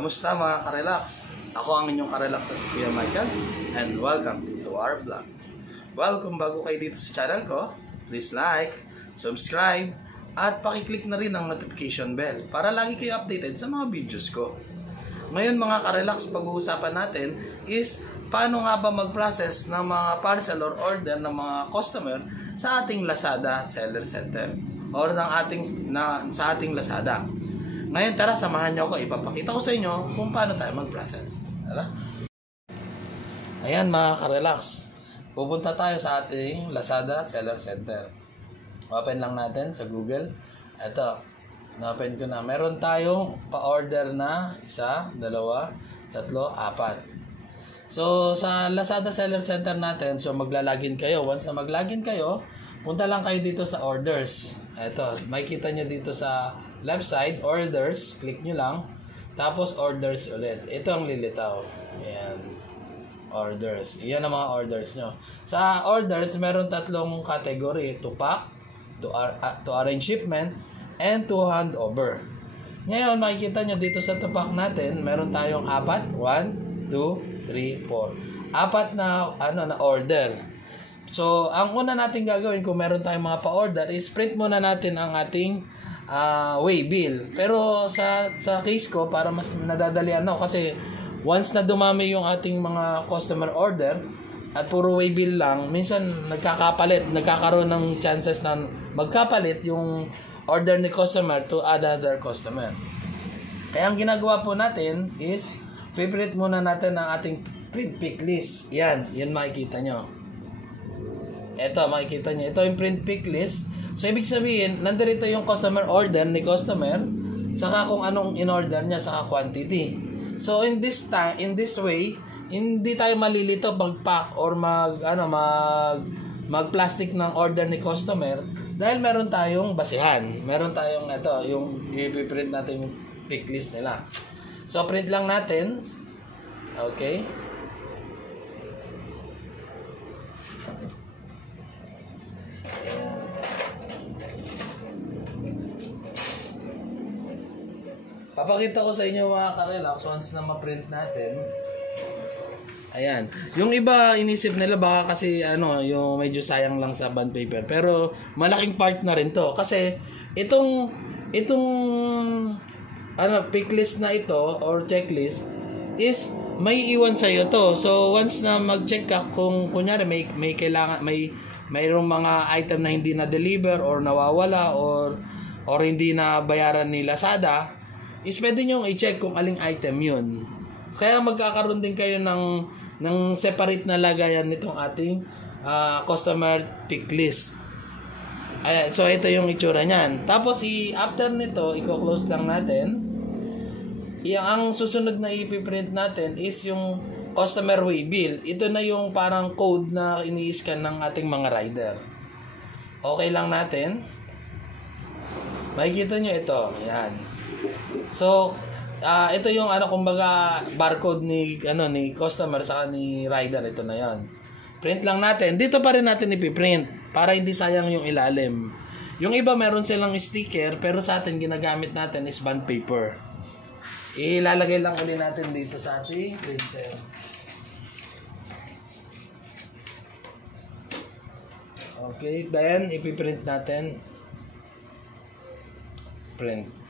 Kamusta mga karelax? Ako ang inyong karelax na si Kuya Michael and welcome to our vlog. Well, kung bago kayo dito sa channel ko, please like, subscribe, at pakiclick na rin ang notification bell para lagi kayo updated sa mga videos ko. Ngayon mga karelax, pag-uusapan natin is paano nga ba mag-process ng mga parcel or order ng mga customer sa ating Lazada Seller Center or sa ating Lazada. Ngayon tara, samahan nyo ako, ipapakita ko sa inyo kung paano tayo mag-process. Tara. Ayan mga karelax, pupunta tayo sa ating Lazada Seller Center. Open lang natin sa Google. Ito, na-open ko na. Meron tayong pa-order na 1, 2, 3, 4. So, sa Lazada Seller Center natin, so maglalagin kayo. Once na maglagin kayo, punta lang kayo dito sa orders. Ito, makikita nyo dito sa left side, orders. Click nyo lang. Tapos, orders ulit. Ito ang lilitaw. Ayan. Orders. Iyan ang mga orders nyo. Sa orders, meron 3 category. To pack, to arrange shipment, and to hand over. Ngayon, makikita nyo dito sa to pack natin, meron tayong 4. 1, 2, 3, 4. 4 na order. So, ang una natin gagawin kung meron tayong mga pa-order is print muna natin ang ating waybill. Pero sa case ko, para mas nadadalian ako kasi once na dumami yung ating mga customer order at puro waybill lang, minsan nagkakaroon ng chances na magkapalit yung order ni customer to another customer. Kaya ang ginagawa po natin is piprint muna natin ang ating print pick list. Yan makikita nyo. Ito, makikita nyo. Ito yung print pick list. So, ibig sabihin, nandito yung customer order ni customer, saka kung anong in-order niya, saka quantity. So, in this way, hindi tayo malilito pag-pack or mag-plastic ng order ni customer dahil meron tayong basihan. Meron tayong yung i-print natin yung pick list nila. So, print lang natin. Okay. Papakita ko sa inyo mga karelax once na ma-print natin. Ayan. Yung iba inisip nila baka kasi yung medyo sayang lang sa bond paper. Pero malaking part na rin to. Kasi itong pick list na ito or checklist is may iwan sa iyo to. So once na mag-check ka kung kunyari may kailangan mayroong mga item na hindi na deliver or nawawala or hindi na bayaran ni Lazada, is pwede nyo i-check kung aling item yun. Kaya magkakaroon din kayo ng separate na lagayan nitong ating customer pick list. Ayan, so ito yung itsura niyan. Tapos after nito, i-close lang natin. Ang susunod na ipiprint natin is yung customer waybill. Ito na yung parang code na ini-scan ng ating mga rider. Okay lang natin. Makikita nyo ito. Ayan. So, ito yung kumbaga barcode ni customer saka ni rider. Ito na yan. Print lang natin. Dito pa rin natin ipiprint para hindi sayang yung ilalim. Yung iba meron silang sticker pero sa atin ginagamit natin is bond paper. Ilalagay lang ulit natin dito sa ating printer. Okay, then ipiprint natin. Print.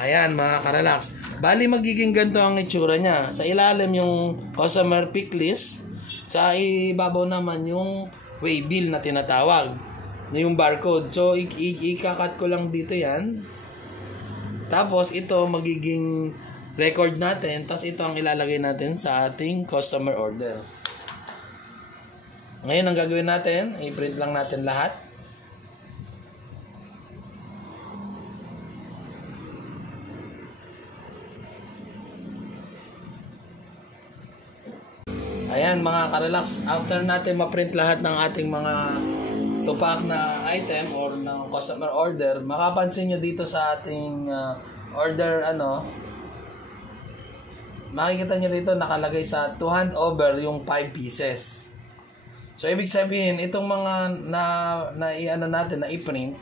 Ayan mga karelax. Bali magiging ganito ang itsura niya. Sa ilalim yung customer pick list. Sa ibabaw naman yung waybill na tinatawag. Yung barcode. So ikakat ko lang dito yan. Tapos ito magiging record natin. Tapos ito ang ilalagay natin sa ating customer order. Ngayon ang gagawin natin, i-print lang natin lahat. Ayan mga karelax, after natin ma-print lahat ng ating mga tupak na item or ng customer order, makapansin nyo dito sa ating order makikita nyo rito nakalagay sa to hand over yung 5 pieces. So, ibig sabihin, itong mga i-ano natin, na i-print,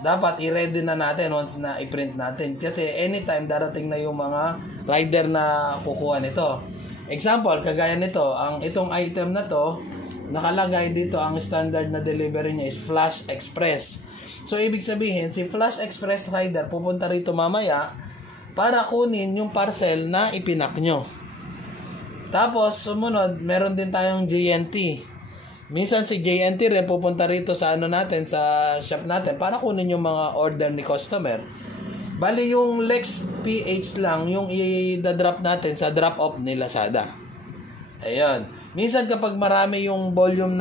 dapat i-ready na natin once na i-print natin. Kasi anytime darating na yung mga rider na kukuha nito. Example, kagaya nito, itong item na to, nakalagay dito ang standard na delivery niya is Flash Express. So, ibig sabihin, si Flash Express rider pupunta rito mamaya para kunin yung parcel na ipinak nyo. Tapos, sumunod, meron din tayong JNT. Minsan si JNT rin pupunta rito sa natin, sa shop natin para kunin yung mga order ni customer. Bali yung Lex PH lang yung i-drop natin sa drop-off ni Lazada. Ayun. Minsan kapag marami yung volume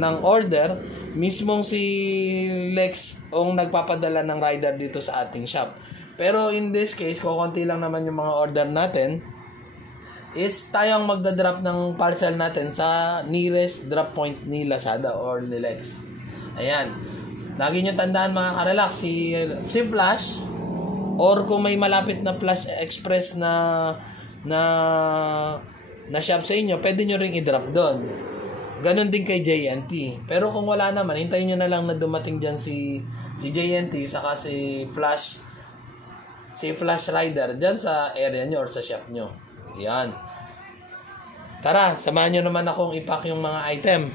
ng order, mismong si Lex ang nagpapadala ng rider dito sa ating shop. Pero in this case, kukunti lang naman yung mga order natin, is tayong magda-drop ng parcel natin sa nearest drop point ni Lazada or ni Lex. Ayan. Lagi nyo tandaan mga ka-relax, si Flash or kung may malapit na Flash Express na shop sa inyo, pwede nyo ring i-drop doon. Ganon din kay JNT. Pero kung wala naman, hintayin nyo na lang na dumating dyan si JNT saka si Flash Rider dyan sa area nyo or sa shop nyo. Yan. Tara, samahan nyo naman akong ipack yung mga item.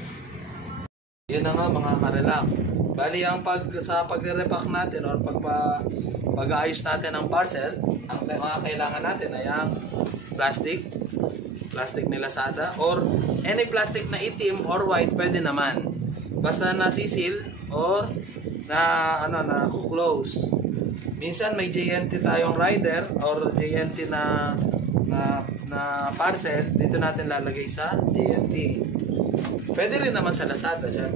Yun na nga mga ka-relax. Bali, sa pagre-repack natin or pag-aayos natin ng parcel, ang mga kailangan natin ay ang plastic ni Lazada or any plastic na itim or white, pwede naman. Basta nasisil or na close. Minsan may JNT tayong rider or JNT na parcel, dito natin lalagay sa JNT. Pwede rin naman sa Lazada siya.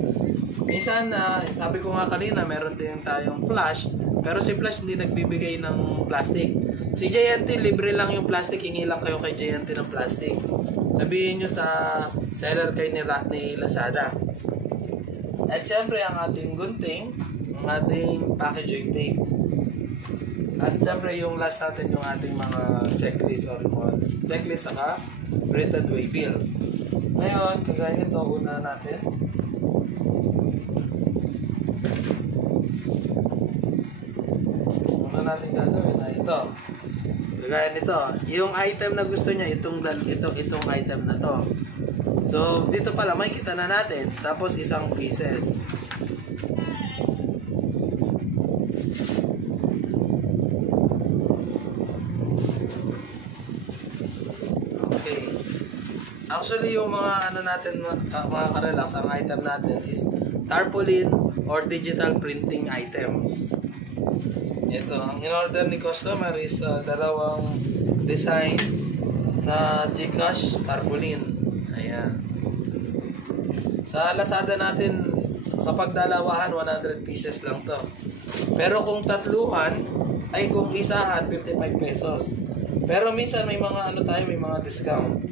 Minsan, sabi ko nga kanina, meron din tayong Flash, pero si Flash hindi nagbibigay ng plastic. Si JNT, libre lang yung plastic, hingi lang kayo kay JNT ng plastic. Sabihin nyo sa seller kay ni Lazada. At syempre, ang ating gunting, ang ating packaging tape. At syempre yung last natin yung ating mga checklist or mga checklist saka printed waybill. Ngayon, kagaya nito, una natin. Una natin gagawin na ito. Kagaya nito, yung item na gusto niya, itong item na to. So, dito pala, may kita na natin. Tapos, isang pieces. Actually, yung mga natin, mga ka-relax, ang item natin is tarpaulin or digital printing item. Ito, ang in-order ni customer is dalawang design na Gcash tarpaulin. Ayan. Sa Lazada natin, kapag dalawahan, 100 pieces lang to. Pero kung tatluhan, ay kung isahan, 55 pesos. Pero minsan may mga may mga discount.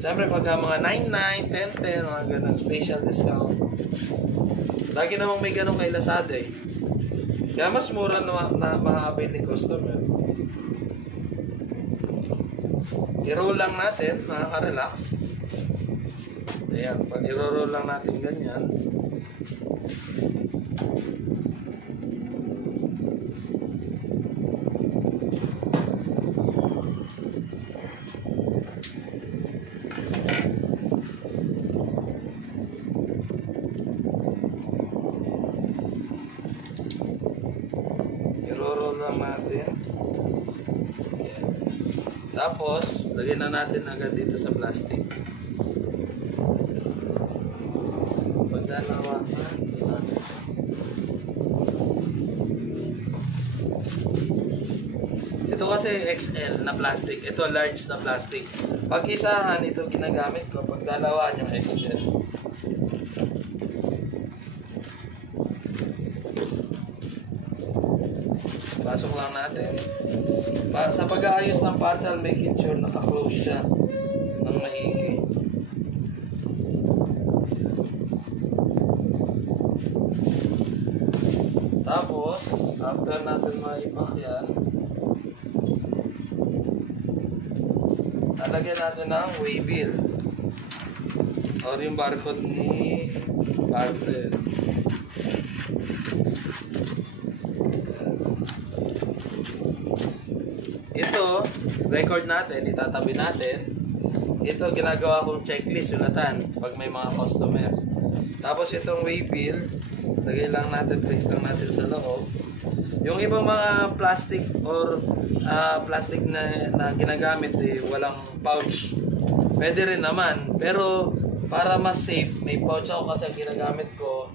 Siyempre, pagka mga 99, 10, mga ganun, special discount. Lagi namang may ganun kay Lazada eh. Kaya mas mura na ma-avail ni customer. I-roll lang natin, mga ka-relax. Ayan, pag i-roll lang natin ganyan. Lang natin. Ayan. Tapos, lagyan na natin agad dito sa plastic. Pagdalawa. Ito kasi XL na plastic. Ito large na plastic. Pag isahan, ito ginagamit ko. Pag dalawaan yung XL. Pasok lang natin. Sa pag-aayos ng parcel, make it sure naka-close siya ng maigi. Tapos, after natin maipak yan, lalagyan natin ng waybill. or yung barcode ni parcel. Ito, record natin, itatabi natin. Ito, ginagawa kong checklist, sulatan pag may mga customer. Tapos itong waybill, lagay lang natin, place lang natin sa loob. Yung ibang mga plastic or plastic na ginagamit, walang pouch. Pwede rin naman, pero para mas safe, may pouch ako kasi ang ginagamit ko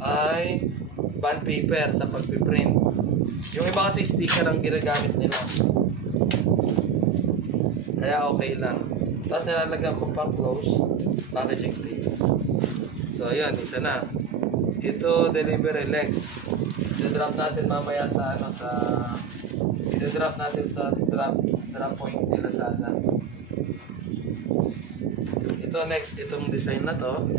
ay bond paper sa pagpiprint. Yung iba kasi sticker ang ginagamit nila. Kaya okay lang. Tapos nilalagyan ko pang close packaging tape. So ayun, isa na. Ito delivery legs. I-drop natin mamaya sa i-drop natin sa drop point nila sana. Ito next, itong design na to.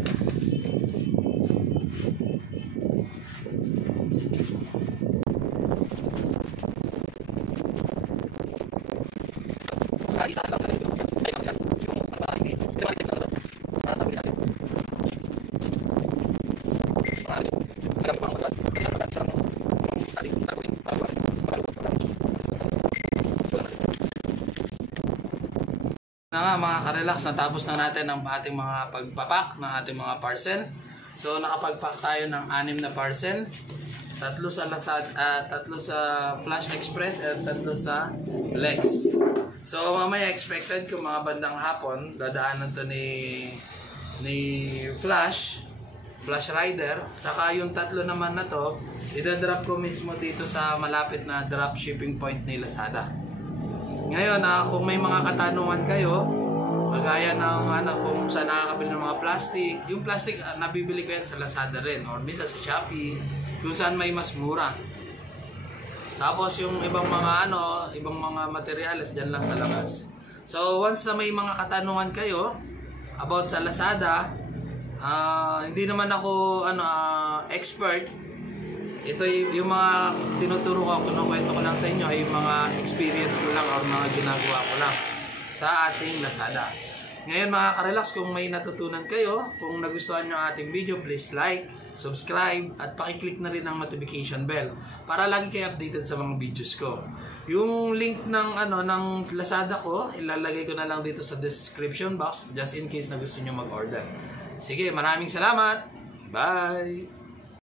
Na nga mga karelax, natapos na natin ang ating mga pagpapak ng ating mga parcel. So nakapagpack tayo ng 6 na parcel. 3 sa Flash Express at 3 sa Lex. So mamaya expected ko mga bandang hapon dadaanan to ni Flash Rider. Saka yung 3 naman na to idadrop ko mismo dito sa malapit na drop shipping point ni Lazada. Ngayon, kung may mga katanungan kayo, kagaya ng kung saan nakakabili ng mga plastic, yung plastic nabibili ko yan sa Lazada rin or minsan sa Shopee, kung saan may mas mura. Tapos yung ibang mga materyales dyan lang sa labas. So once na may mga katanungan kayo about sa Lazada, hindi naman ako expert. Ito yung mga tinuturo ko, kinukwento ko lang sa inyo ay yung mga experience ko lang or mga ginagawa ko lang sa ating Lazada. Ngayon mga karelax, kung may natutunan kayo, kung nagustuhan nyo ang ating video, please like, subscribe, at pakiclick na rin ang notification bell para lagi kayo updated sa mga videos ko. Yung link ng Lazada ko, ilalagay ko na lang dito sa description box just in case na gusto nyo mag-order. Sige, maraming salamat! Bye!